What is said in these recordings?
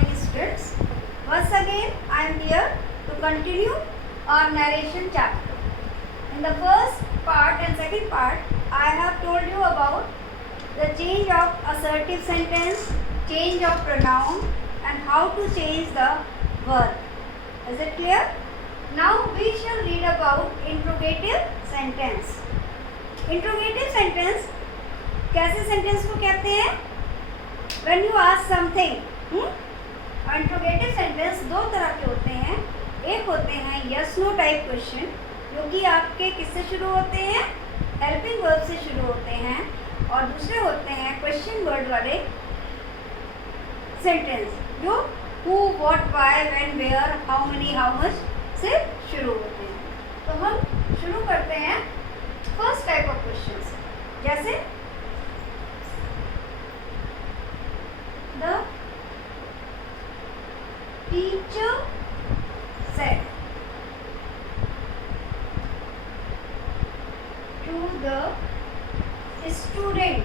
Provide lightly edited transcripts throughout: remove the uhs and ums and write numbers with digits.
morning students. Once again I am here to continue our narration chapter. In the first part and second part I have told you about the change of assertive sentence, change of pronoun and how to change the verb. Is it clear? Now we shall read about interrogative sentence. Interrogative sentence कैसे sentence को कहते हैं? When you ask something. Interrogative sentence दो तरह के होते हैं. एक होते हैं यस नो टाइप क्वेश्चन जो कि आपके किससे शुरू होते हैं? हेल्पिंग वर्ब से शुरू होते हैं. और दूसरे होते हैं क्वेश्चन वर्ड वाले सेंटेंस जो who, what, why, when, where, how many, how much से शुरू होते हैं. तो हम शुरू करते हैं फर्स्ट टाइप ऑफ क्वेश्चन से. जैसे the teacher said to the student,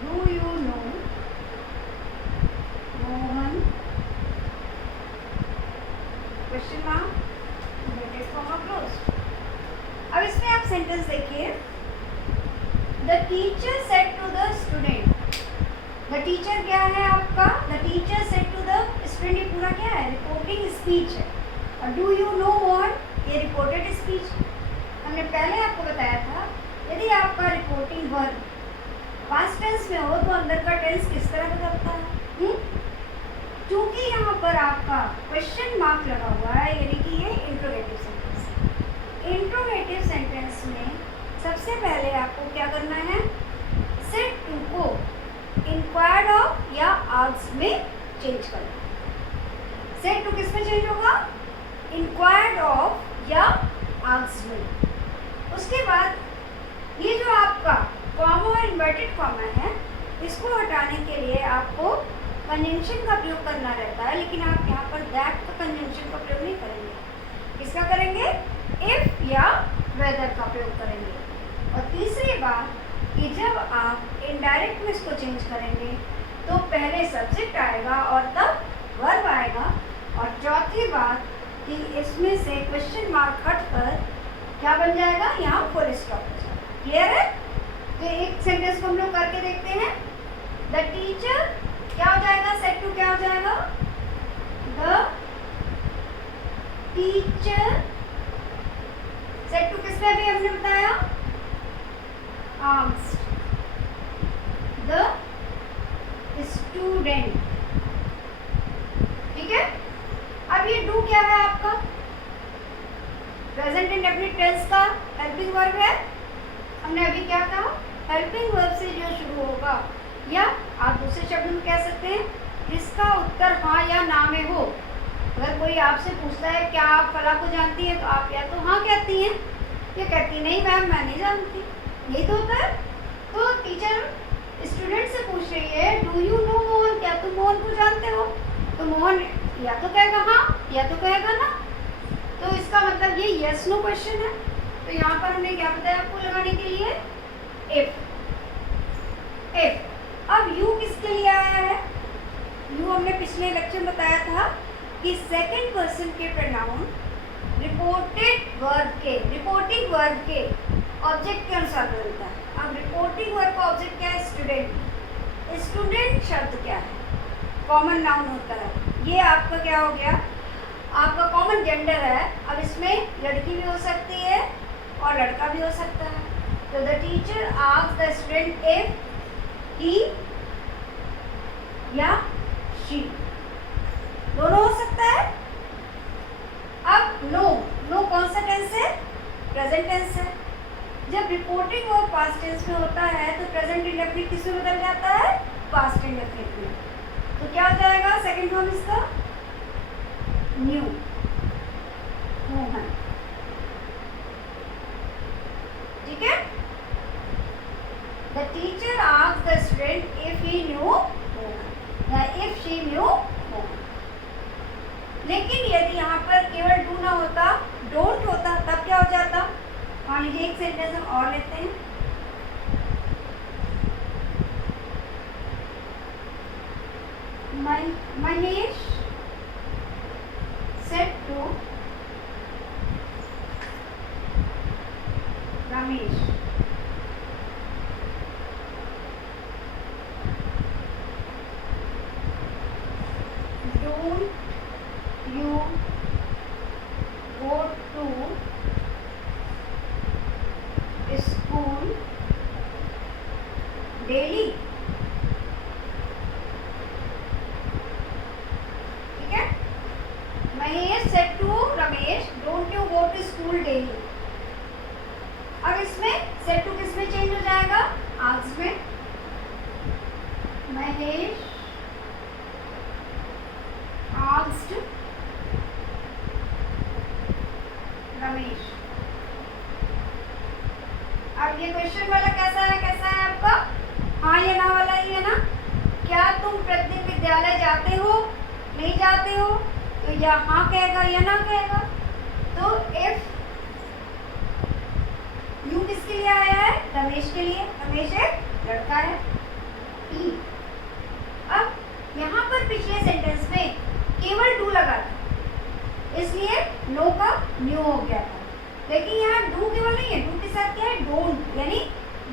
do you know Mohan? Question mark inverted comma closed. अब इसमें आप सेंटेंस देखिए. The teacher said to the student. The teacher क्या है आपका? The teacher said to the student. ये पूरा क्या है? रिपोर्टिंग स्पीच है. और डू यू नो मोहन, ये रिपोर्टेड स्पीच. हमने पहले आपको बताया था यदि आपका रिपोर्टिंग वर्ब पास्ट टेंस में हो तो अंदर का टेंस किस तरह बदलता है? क्योंकि यहाँ पर आपका क्वेश्चन मार्क लगा हुआ है यानी कि ये इंट्रोगेटिव सेंटेंस है. इंट्रोगेटिव सेंटेंस में सबसे पहले आपको क्या करना है? सेड टू को इंक्वायर्ड ऑफ या आस्क्ड में चेंज करना. सेड टू किस में चेंज होगा? इंक्वायर्ड ऑफ या आस्क्ड में. उसके बाद ये जो आपका कॉमा और इन्वर्टेड कॉमा है इसको हटाने के लिए आपको कंजंक्शन का प्रयोग करना रहता है. लेकिन आप यहाँ पर दैट का कंजंक्शन का प्रयोग नहीं करेंगे. किसका करेंगे? इफ या वेदर का प्रयोग करेंगे. और तीसरी बात कि जब आप इनडायरेक्ट में इसको चेंज करेंगे तो पहले सब्जेक्ट आएगा और तब वर्ब आएगा. और चौथी बात कि इसमें से क्वेश्चन मार्क हटकर क्या बन जाएगा? यहाँ फुल स्टॉप हो जाएगा. क्लियर है? तो एक सेंटेंस को हम लोग करके देखते हैं. द टीचर क्या हो जाएगा? सेड टू क्या हो जाएगा? The teacher. सेड टू किसने अभी हमने बताया? Asked the student. ठीक है. अब ये डू क्या है आपका? प्रेजेंट इंडेफिनिट टेंस का हेल्पिंग वर्ब है. हमने अभी क्या कहा? हेल्पिंग वर्ब से जो शुरू होगा या आप दूसरे शब्द में कह सकते हैं जिसका उत्तर हाँ या ना में हो. अगर कोई आपसे पूछता है क्या आप फला को जानती हैं तो आप या तो हाँ कहती हैं या कहती नहीं मैम मैं नहीं जानती. यही तो होता है. तो टीचर स्टूडेंट से पूछ रही है डू यू नो मोहन, क्या तुम मोहन को जानते हो? तो मोहन या तो कहेगा हाँ या तो कहेगा ना. तो इसका मतलब ये यस नो क्वेश्चन है. तो यहाँ पर हमने क्या बताया आपको लगाने के लिए? इफ. अब यू किसके लिए आया है? यू हमने पिछले लेक्चर में बताया था कि सेकंड पर्सन के प्रोनाउन रिपोर्टिंग वर्ब के ऑब्जेक्ट के अनुसार बदलता है. अब रिपोर्टिंग वर्ब का ऑब्जेक्ट क्या है? स्टूडेंट. स्टूडेंट शब्द क्या है? कॉमन नाउन होता है. ये आपका क्या हो गया? आपका कॉमन जेंडर है. अब इसमें लड़की भी हो सकती है और लड़का भी हो सकता है. तो the teacher asked the student if he या शी. दोनों हो सकता है. अब नो कौन सा टेंस है? प्रेजेंट टेंस है. जब रिपोर्टिंग वर्ब पास्ट टेंस में होता है तो प्रेजेंट इंडेफिनिट किस में बदल जाता है? पास्ट इंडेफिनिट में. तो क्या हो जाएगा सेकंड फॉर्म इसका? न्यू. मोहन. ठीक है. The teacher asked the student if he knew या if she knew. लेकिन यदि यहाँ पर केवल डू ना होता, डोंट होता, तब क्या हो जाता? मान लीजिए एक सेंटेंस हम और लेते हैं. Manish said to Ramesh, don't you go to school daily? ठीक है. Mahesh said to Ramesh, don't you go to school daily? अब इसमें said to किस में चेंज हो जाएगा? asked में. महेश asked रमेश. अब ये क्वेश्चन वाला कैसा है आपका? हाँ या ना वाला ही है ना. क्या तुम प्रतिदिन विद्यालय जाते हो, नहीं जाते हो? तो या हाँ कहेगा या ना कहेगा. तो इफ यू किसके लिए आया है? रमेश के लिए. रमेश एक लड़का है. अब यहाँ पर पिछले सेंटेंस में केवल डू लगा था, इसलिए नो का न्यू हो गया था. लेकिन यहाँ डू केवल नहीं है, डू के साथ क्या है? डोंट, यानी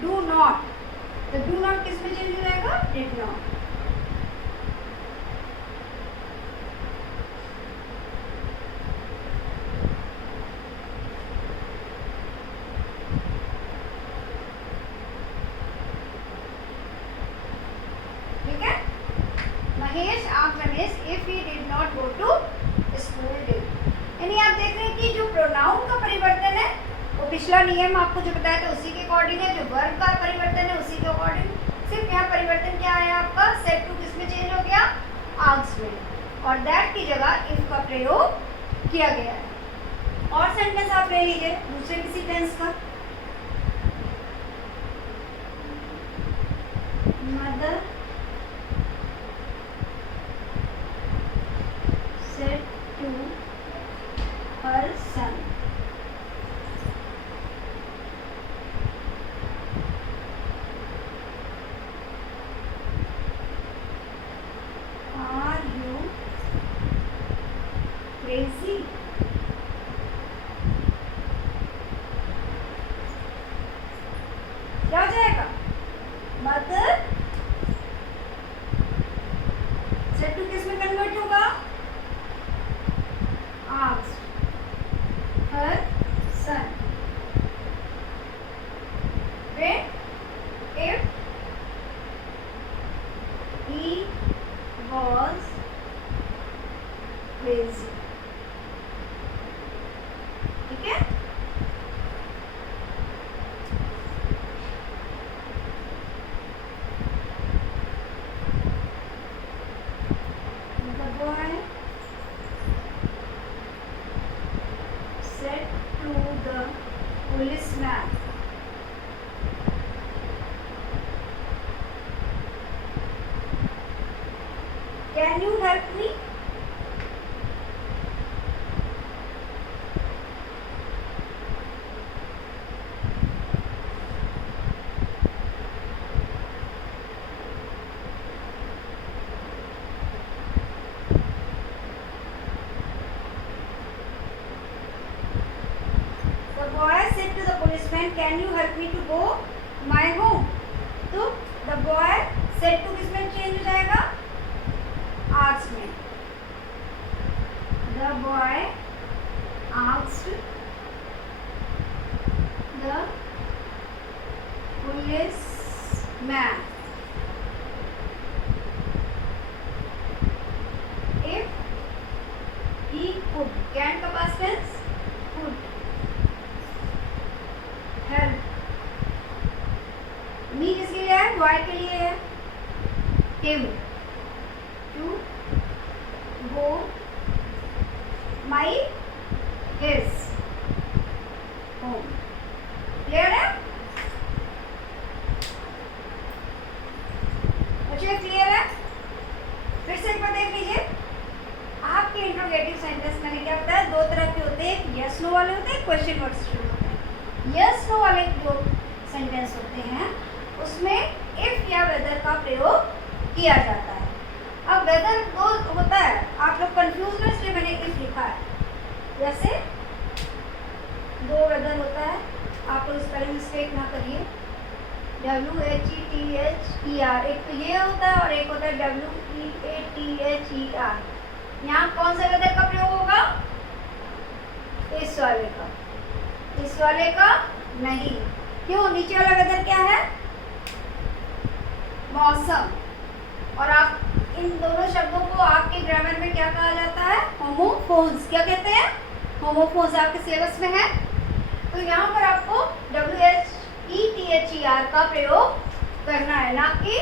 डू नॉट. तो डू नॉट किस में चेंज हो जाएगा? Did not. ठीक है. Mahesh asked Ramesh if he did not go to school daily. यानी आप देख रहे हैं कि जो प्रोनाउन का परिवर्तन है वो पिछला नियम आपको जो बताया था उसी के अकॉर्डिंग है. जो वर्ब का परिवर्तन है उसी के अकॉर्डिंग. सिर्फ यहाँ परिवर्तन क्या आया आपका? सेड टू किस में चेंज हो गया? आस्क्ड में. और दैट की जगह इफ का प्रयोग किया गया है. और सेंटेंस आप ले लीजिए दूसरे किसी टेंस का. Mother said to her son, are you crazy? क्या हो जाएगा? मदर सेड टू किस में कन्वर्ट होगा? asked her son. When if he was crazy. ठीक है. The boy said to the policeman, can you help me? The boy said to the policeman, can you help me to go my home? तो the boy said to किस में change हो जाएगा? asked में. The boy asked the policeman if he could. Can का past tense? Could help me. किसके लिए है? Why के लिए है? him to go my his home. Clear है? क्वेश्चन वर्ड से शुरू होते हैं। यस नो वाले जो सेंटेंस होते हैं उसमें इफ या वेदर का प्रयोग किया जाता है। अब वेदर दो होता है, आप लोग कंफ्यूज हो इसलिए मैंने इफ लिखा है। जैसे दो वेदर होता है, आप लोग स्पेलिंग मिस्टेक ना करिए। WHETHER, एक तो ये होता है और एक होता है WEATHER। यहाँ कौन सा वेदर का प्रयोग होगा? इस वाले का, इस वाले का नहीं। क्यों? नीचे वाला वेदर क्या है? मौसम। और आप इन दोनों शब्दों को आपके ग्रामर में क्या कहा जाता है? होमोफोन्स। क्या कहते हैं? होमोफोन्स। आपके सिलेबस में है। तो यहाँ पर आपको WHETHER का प्रयोग करना है, ना कि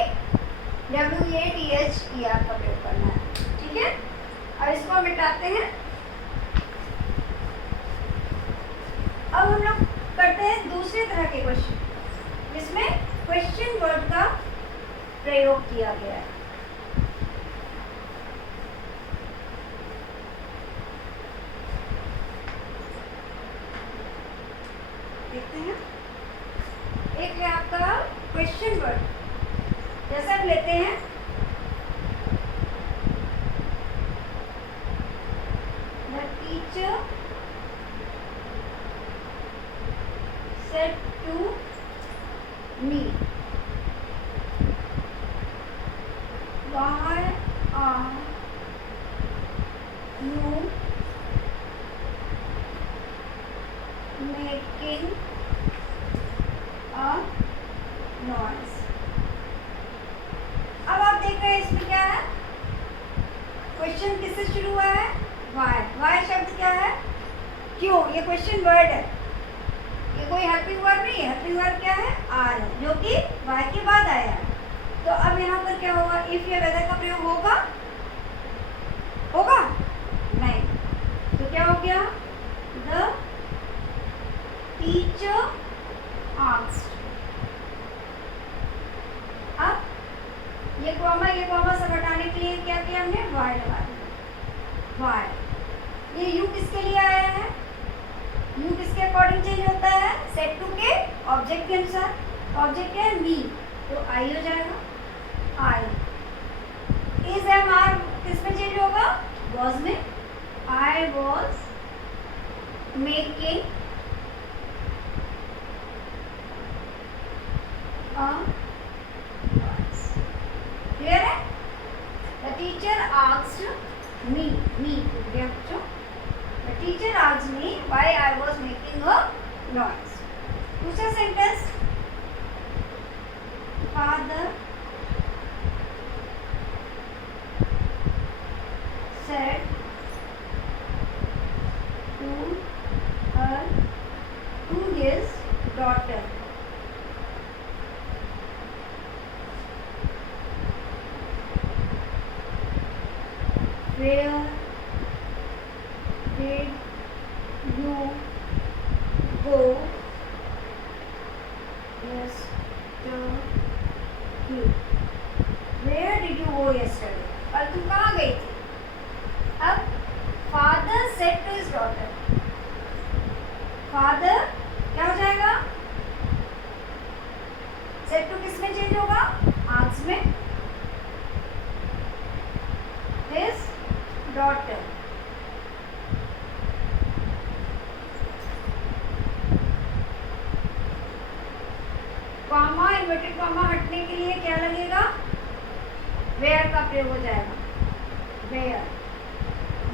WATHER का प्रयोग करना है। ठीक है, अब इसको मिटाते हैं। अब हम लोग करते हैं दूसरे तरह के क्वेश्चन, जिसमें क्वेश्चन वर्ड का प्रयोग किया गया है। देखते हैं, एक है आपका क्वेश्चन वर्ड। जैसे हम लेते हैं the teacher said to me, why are you making a noise? अब आप देख रहे हैं इसमें क्या है? क्वेश्चन किससे शुरू हुआ है? why। why शब्द क्या है? क्यों। ये क्वेश्चन वर्ड है, ये कोई हेल्पिंग वर्ड नहीं है। हेल्पिंग वर्ड क्या है? आर है, जो कि why के बाद आया है। तो अब यहाँ पर क्या होगा? इफ या वेदर का प्रयोग होगा? होगा नहीं। तो क्या हो गया? The teacher asked. अब ये कॉमा सब हटाने के लिए क्या किया हमने? वाई लगा दिया। वाई। ये यू किसके लिए आया है? यू किसके अकॉर्डिंग चेंज होता है? सेट टू के ऑब्जेक्ट के अनुसार। ऑब्जेक्ट क्या है? मी, तो आई हो जाएगा। आई। इज एम आर किस में चेंज होगा? वॉज में। I was making a noise. Clear है? द टीचर आस्क्ड मी, बच्चों, the teacher asked me why I was making a noise. दूसरा sentence, father said to his daughter, where did you go yesterday? Where did you go yesterday? कल तुम कहाँ गई थी? अब father said to his daughter, father क्या हो जाएगा? सेड टू किस में चेंज होगा? आस्क्ड में। His daughter, comma, inverted comma हटने के लिए क्या लगेगा? वेयर का प्रयोग हो जाएगा। वेयर।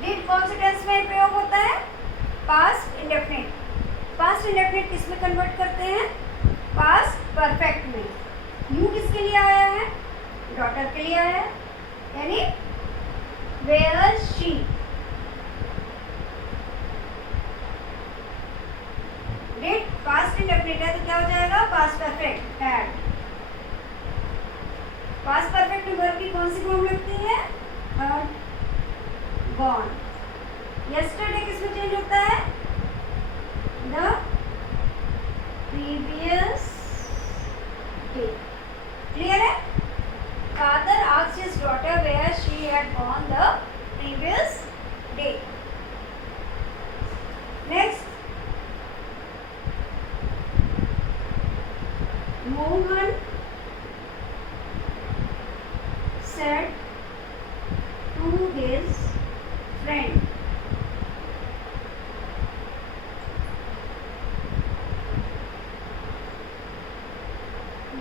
डिड कौन से टेंस में प्रयोग होता है? Past indefinite. पास्ट इंडेफिनिट किस में कन्वर्ट करते हैं? पास्ट परफेक्ट में। यू किसके लिए आया है? डॉटर के लिए आया है, यानी where she. Did past indefinite है तो क्या हो जाएगा? Past perfect, had. Past perfect में वर्ब की कौन सी फॉर्म लगती है? Had, gone. यस्टरडे किस में चेंज होता है? The previous day. क्लियर है? Father asked his daughter where she had gone the previous day. Next, Mohan said to his friend,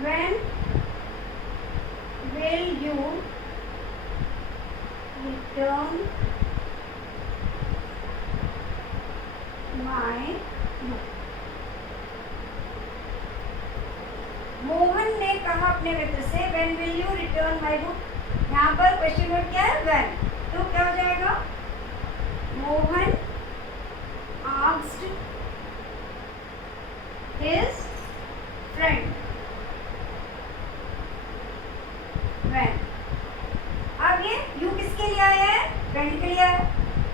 when will you return my book? Mohan ने कहा अपने मित्र से when will you return my book? यहाँ पर question word क्या है? when. तो क्या हो जाएगा? Mohan asked his friend when. अब ये you किसके लिए आया है? फ्रेंड के लिए आया है.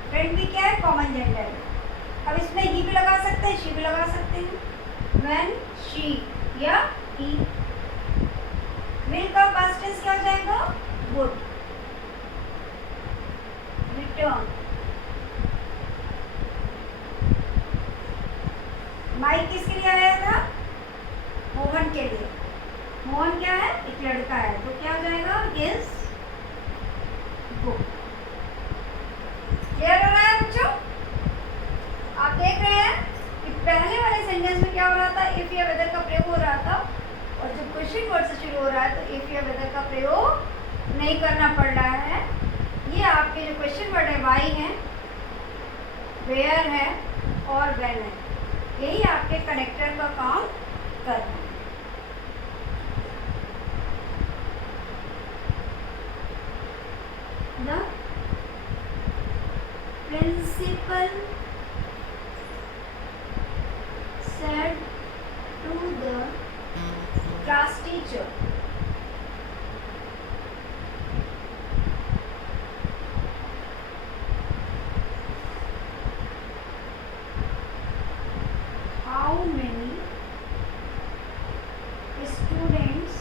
फ्रेंड भी क्या है? कॉमन जेंडर है. अब इसमें ही भी लगा सकते हैं, शी भी लगा सकते हैं. when she या he. will का पास्ट टेंस क्या हो जाएगा? would. return. माइक किसके लिए आया था? मोहन के लिए. मोहन क्या है? एक लड़का है, तो क्या हो जाएगा? his book. क्लियर हो रहा है बच्चों? आप देख रहे हैं कि पहले वाले सेंटेंस में क्या हो रहा था? इफ या वेदर का प्रयोग हो रहा था, और जब क्वेश्चन वर्ड से शुरू हो रहा है तो इफ या वेदर का प्रयोग नहीं करना पड़ रहा है. ये आपके जो क्वेश्चन वर्ड है वाई है, वेयर है और व्हेन है, यही आपके कनेक्टर का काम कर रहा है. The principal said to the class teacher, how many students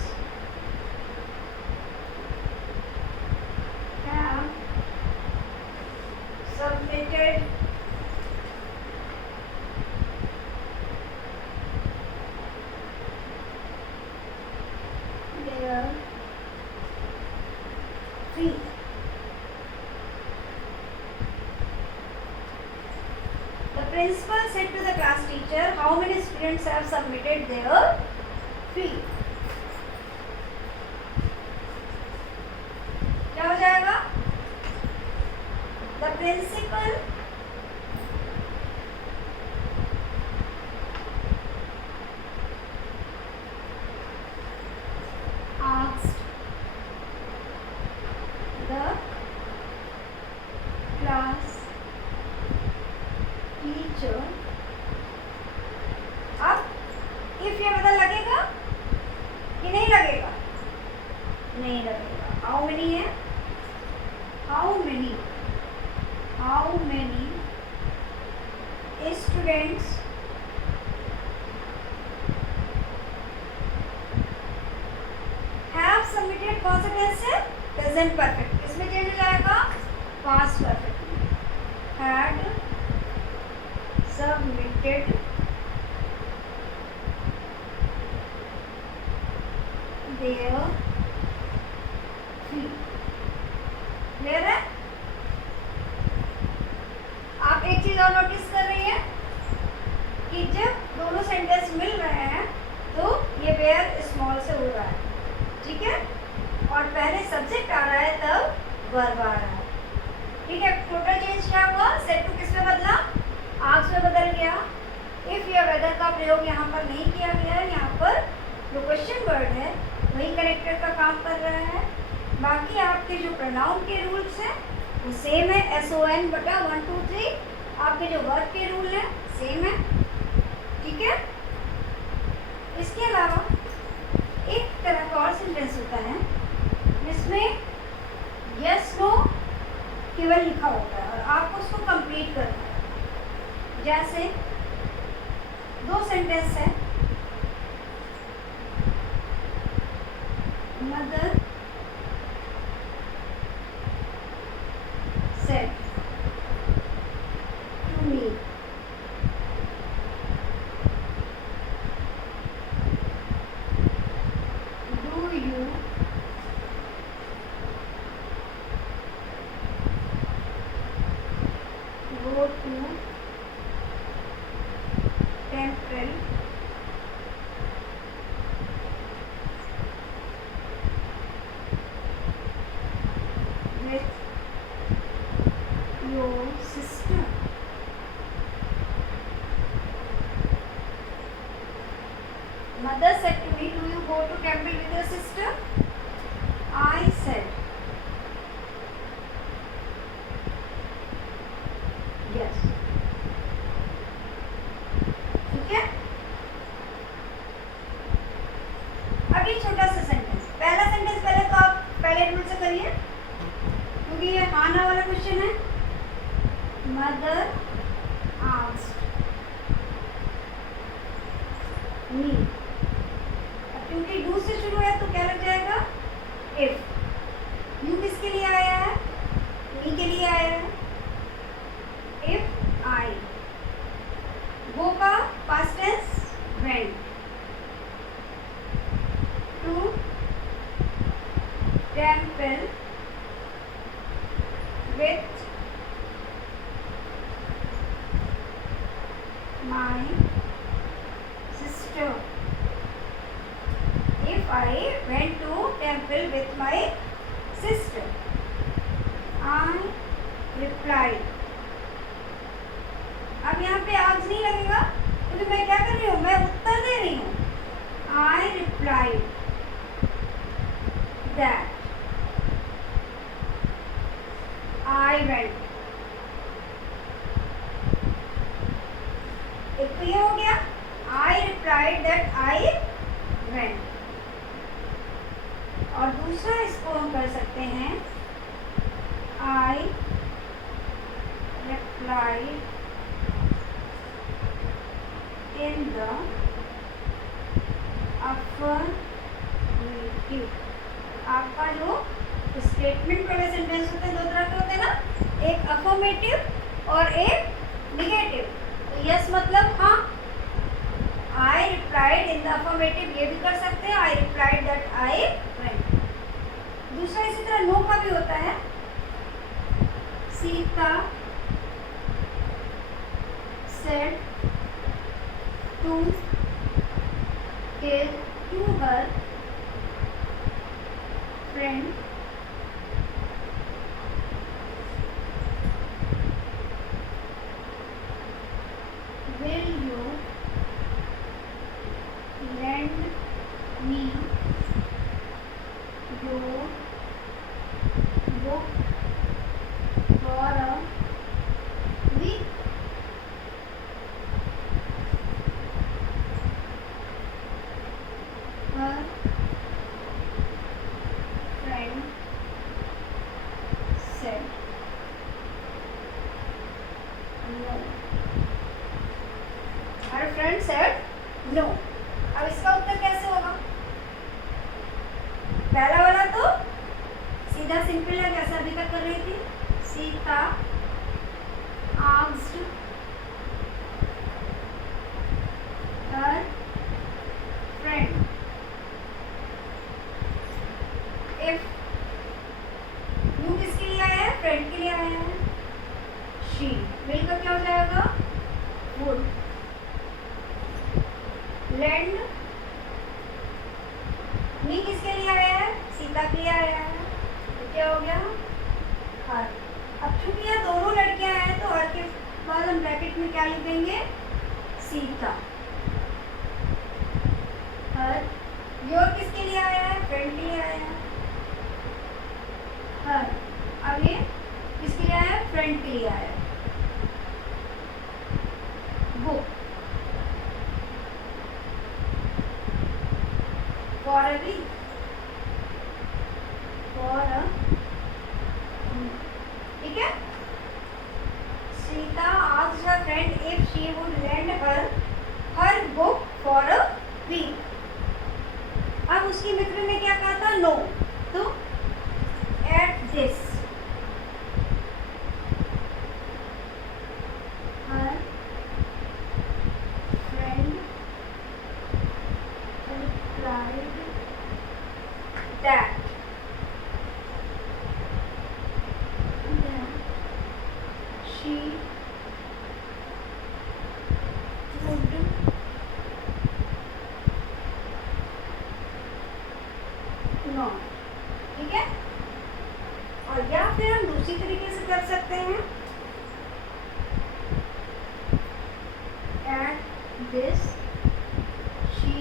have submitted their fee. The principal said to the class teacher, how many students have submitted their fee? क्या हो जाएगा? The principal asked the class teacher. अब if ये मतलब लगेगा कि नहीं लगेगा? नहीं लगेगा. How many है? How many students have submitted. कौन सा टेंस है? Present perfect. इसमें चेंज हो जाएगा past perfect. had submitted their fee. Clear है? आप एक चीज और नोटिस कर रही हैं कि जब दोनों सेंटेंस मिल रहे हैं तो ये वेयर स्मॉल से हो रहा है. ठीक है? और पहले सब्जेक्ट आ रहा है तब वर्ब आ रहा है. ठीक है? टोटल चेंज क्या हुआ? सेट टू किस में बदला? आस्क में बदल गया. इफ या वेदर का प्रयोग यहाँ पर नहीं किया गया है. यहाँ पर जो क्वेश्चन वर्ड है वही कनेक्टर का काम कर रहा है. बाकी आपके जो प्रोनाउन के रूल्स हैं वो सेम है. SON बटा 1 2 3. आपके जो वर्ब के रूल हैं सेम है. ठीक है? इसके अलावा एक तरह का और सेंटेंस होता है जिसमें यस नो केवल लिखा होता है और आपको उसको कंप्लीट करना है. जैसे दो सेंटेंस है. Mother said to me, your sister? I said. Yes. ठीक है? अब ये छोटा सा सेंटेंस, पहला सेंटेंस पहले तो आप पहले रूल से करिए क्योंकि ये हाँ ना वाला क्वेश्चन है. Mother asked me. क्योंकि डू से शुरू है तो क्या लग जाएगा? इफ. यू किसके लिए आया है? मी के लिए आया है. If I. वो का past tense went. To temple with my sister. If I went to temple with my sister, I replied. अब यहाँ पे आज नहीं लगेगा क्योंकि मैं क्या कर रही हूँ? मैं उत्तर दे रही हूँ. I replied that I went. एक तो ये हो गया. I replied that I went. और दूसरा इसको हम कर सकते हैं. I replied in the affirmative. आपका जो स्टेटमेंट वाले सेंटेंस होते हैं दो तरह के होते हैं ना, एक अफर्मेटिव और एक निगेटिव. तो यस मतलब हाँ. I replied in the affirmative ये भी कर सकते हैं. I replied that I went. दूसरा इसी तरह नो का भी होता है. Sita said to her friend will you lend me your book for a week? Her friend said no. Her friend said no. अब इसका उत्तर कैसे होगा? पहला वाला तो सीधा सिंपल है जैसा अभी तक कर रही थी. Sita asked her friend if. You किसके लिए आया है? फ्रेंड के लिए आया है. शी मिलकर क्या हो जाएगा? वुड. लैंड मी किसके लिए आया है? सीता के लिए आया है. तो क्या हो गया? हर. अब चूंकि यह दोनों लड़कियां हैं तो हर के बाद हम ब्रैकेट में क्या लिख देंगे? सीता. हर. योर किसके लिए आया है? फ्रेंड के लिए आया है. हर. अब ये किसके लिए आया है? फ्रेंड के लिए आया है. Book. For a week. For a week. ठीक है? Sita asked her friend if she would lend her book for a week. अब उसकी मित्र ने क्या कहा था? No. तो at this her friend replied that she would not. ठीक है? और या फिर हम दूसरी तरीके से कर सकते हैं. At this she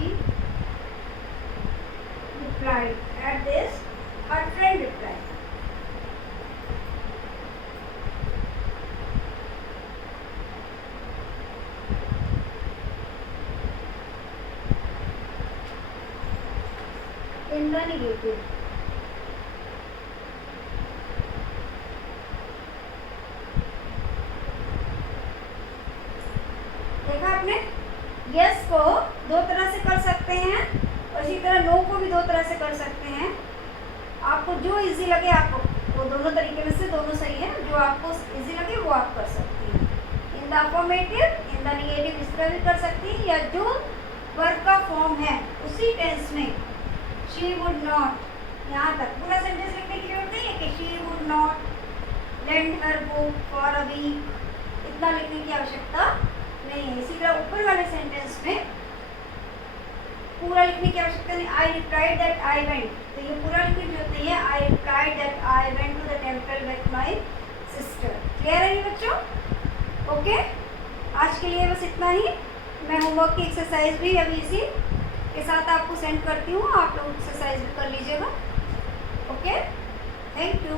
replied replied. At this, her friend replied. In the negative. देखा आपने, यस को दो तरह से कर सकते हैं और इसी तरह नो को भी दो तरह से कर सकते हैं। आपको जो इजी लगे, आपको वो दोनों तरीके में से दोनों सही है, जो आपको इजी लगे वो आप कर सकती हैं। In the affirmative, in the negative इस तरह भी कर सकती हैं, या जो वर्ब का फॉर्म है उसी टेंस में शी वुड नॉट, यहाँ तक पूरा सेंटेंस लिखने की जरूरत नहीं है कि she would not lend her book for a week, इतना लिखने की आवश्यकता नहीं है। इसी तरह ऊपर वाले सेंटेंस में पूरा लिखने की आवश्यकता नहीं। I replied that I went, तो ये पूरा लिखने की जरूरत नहीं है। I replied that I went to the temple with my sister. Clear है ये बच्चों? ओके, आज के लिए बस इतना ही। मैं होमवर्क की एक्सरसाइज भी अभी इसी के साथ आपको सेंड करती हूँ, आप लोग एक्सरसाइज भी कर लीजिएगा। Okay, thank you.